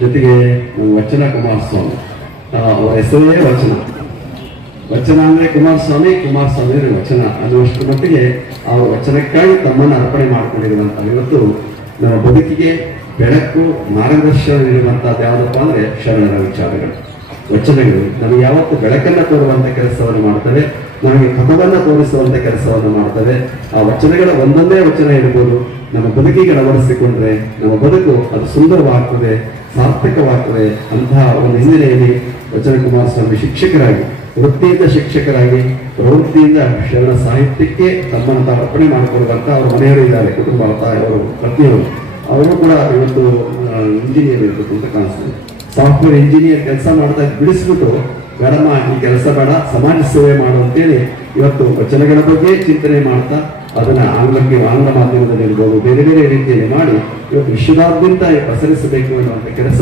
ಜೊತೆಗೆ ವಚನ ಕುಮಾರಸ್ವಾಮಿ, ಅವರ ಹೆಸರೇ ವಚನ. ವಚನ ಅಂದ್ರೆ ಕುಮಾರಸ್ವಾಮಿ, ಕುಮಾರಸ್ವಾಮಿ ಅಂದ್ರೆ ವಚನ ಅನ್ನುವಷ್ಟು ಮಟ್ಟಿಗೆ ಆ ವಚನಕ್ಕಾಗಿ ತಮ್ಮನ್ನು ಅರ್ಪಣೆ ಮಾಡಿಕೊಂಡಿರುವಂತಹ ಇವತ್ತು ನಮ್ಮ ಬದುಕಿಗೆ ಬೆಳಕು ಮಾರ್ಗದರ್ಶನ ನೀಡುವಂತಹದ್ದು ಯಾವುದಪ್ಪ ಅಂದ್ರೆ ಶರಣರ ವಿಚಾರಗಳು, ವಚನಗಳು ನಮಗೆ ಯಾವತ್ತು ಬೆಳಕನ್ನ ತೋರುವಂತ ಕೆಲಸವನ್ನು ಮಾಡ್ತವೆ, ನಮಗೆ ಪಥವನ್ನು ತೋರಿಸುವಂತ ಕೆಲಸವನ್ನು ಮಾಡ್ತವೆ. ಆ ವಚನಗಳ ಒಂದೊಂದೇ ವಚನ ಇರ್ಬೋದು, ನಮ್ಮ ಬದುಕಿಗೆ ಅಳವಡಿಸಿಕೊಂಡ್ರೆ ನಮ್ಮ ಬದುಕು ಅದು ಸುಂದರವಾಗ್ತದೆ, ಸಾರ್ಥಕವಾಗ್ತದೆ. ಅಂತಹ ಒಂದು ಹಿನ್ನೆಲೆಯಲ್ಲಿ ವಚನ ಕುಮಾರಸ್ವಾಮಿ ಶಿಕ್ಷಕರಾಗಿ, ವೃತ್ತಿಯಿಂದ ಶಿಕ್ಷಕರಾಗಿ, ಪ್ರವೃತ್ತಿಯಿಂದ ಶರಣ ಸಾಹಿತ್ಯಕ್ಕೆ ತಮ್ಮನ್ನು ತಾವು ಅರ್ಪಣೆ ಮಾಡಿಕೊಳ್ಳುವಂತ ಅವ್ರ ಮನೆಯವರು ಇದ್ದಾರೆ, ಕುಟುಂಬ ಅವರು ಪತ್ನಿಯವರು, ಅವರು ಕೂಡ ಇವತ್ತು ಇಂಜಿನಿಯರ್ ಇರಬೇಕು ಅಂತ ಕಾಣಿಸ್ತದೆ. ಸಾಫ್ಟ್ವೇರ್ ಇಂಜಿನಿಯರ್ ಕೆಲಸ ಮಾಡ್ತಾ ಬಿಡಿಸ್ಬಿಟ್ಟು ಬೇಡಮ್ಮ ಈ ಕೆಲಸ ಬೇಡ, ಸಮಾಜ ಸೇವೆ ಮಾಡು ಅಂತೇಳಿ ಇವತ್ತು ವಚನಗಳ ಬಗ್ಗೆ ಚಿಂತನೆ ಮಾಡ್ತಾ ಅದನ್ನ ಆಂಗ್ಲ ಮಾಧ್ಯಮದಲ್ಲಿ ಇರ್ಬೋದು, ಬೇರೆ ಬೇರೆ ರೀತಿಯಲ್ಲಿ ಮಾಡಿ ಇವತ್ತು ವಿಶ್ವದಾದ್ಯಂತ ಪಸರಿಸಬೇಕು ಅನ್ನುವಂಥ ಕೆಲಸ